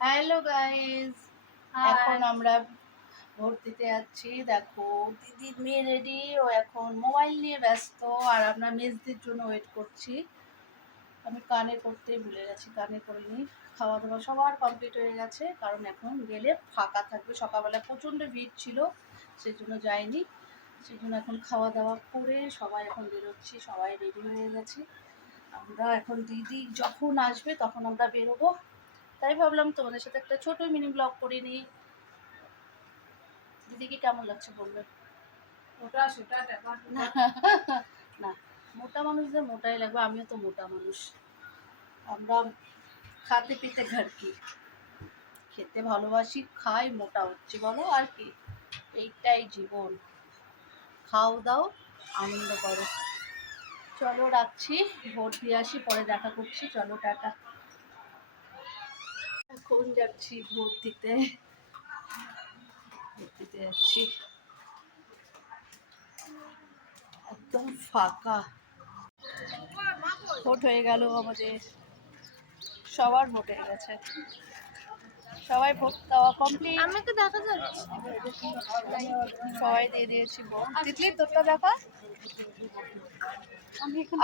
Hello guys এখন আমরা vote দিতে যাচ্ছি দেখো দিদির মেয়ে রেডি ও এখন মোবাইল নিয়ে ব্যস্ত, আর আমরা মেজদির জন্য ওয়েট করছি। আমি কানে করতেই ভুলে গেছি, কানে করিনি। খাওয়া দাওয়া সবার কমপ্লিট হয়ে গেছে, কারণ এখন গেলে ফাঁকা থাকবে। সকালবেলা প্রচণ্ড ভিড় ছিল সেই জন্য যাইনি। সেই জন্য এখন খাওয়া দাওয়া করে সবাই এখন বেরোচ্ছি, সবাই রেডি হয়ে গেছে। আমরা এখন দিদি যখন আসবে তখন আমরা বেরোবো। তাই ভাবলাম তোমাদের সাথে একটা ছোট মিনি ব্লগ করে নিই। দিদিকে কেমন লাগছে বলবে? সেটা না মোটা মানুষদের মোটাই লাগবে আমিও তো মোটা মানুষ। আমরা খাতে পিতে ঘর কি? খেতে ভালোবাসি খাই মোটা হচ্ছে বলো আর কি। এইটাই জীবন। খাও দাও আনন্দ করো। চলো রাখছি ভোট দিয়ে আসি পরে দেখা করছি। চলো টাটা। এখন যাচ্ছি? ভোট দিতে। ভোট দিতে যাচ্ছি। একদম ফাঁকা। ভোট হয়ে গেল আমাদের। সবার ভোট হয়ে গেছে। সবাই ভোট দেওয়া কমপ্লিট আমাকে দেখা যাচ্ছে সবাই দিয়ে দিয়েছি ভোট। তিতলি তোরটা দেখা?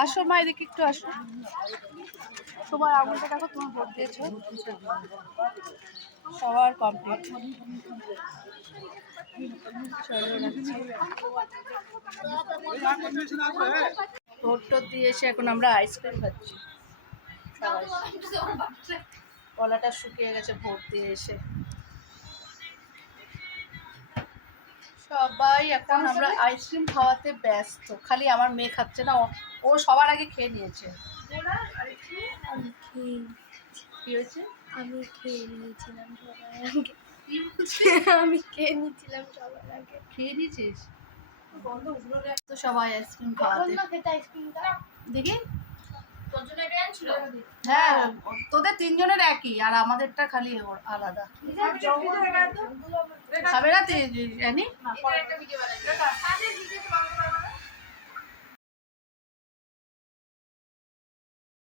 আসো মা এদিকে একটু আসো। তোমার আঙুলটা দেখো, তুমি ভোট দিয়েছ। সবার কমপ্লিট ভোট টোট দিয়ে এসে এখন আমরা আইসক্রিম খাচ্ছি। কলাটা শুকিয়ে গেছে, ভোট দিয়ে এসে। সবাই এখন আমরা আইসক্রিম খাওয়াতে ব্যস্ত। খালি আমার মেয়ে খাচ্ছে না ও- ও সবার আগে খেয়ে নিয়েছে। আমি খেয়ে কি হয়েছে? আমি খেয়ে নিয়েছিলাম সবার আগে। আমি খেয়ে নিয়েছিলাম সবার আগে। খেয়ে নিয়েছিস? তো সবাই আইসক্রিম খাওয়াতে। দেখি। হ্যাঁ তোদের তিনজনের একই আর আমাদেরটা খালি ওর আলাদা। খাবে না পরে একটা ভিডিও বানাই।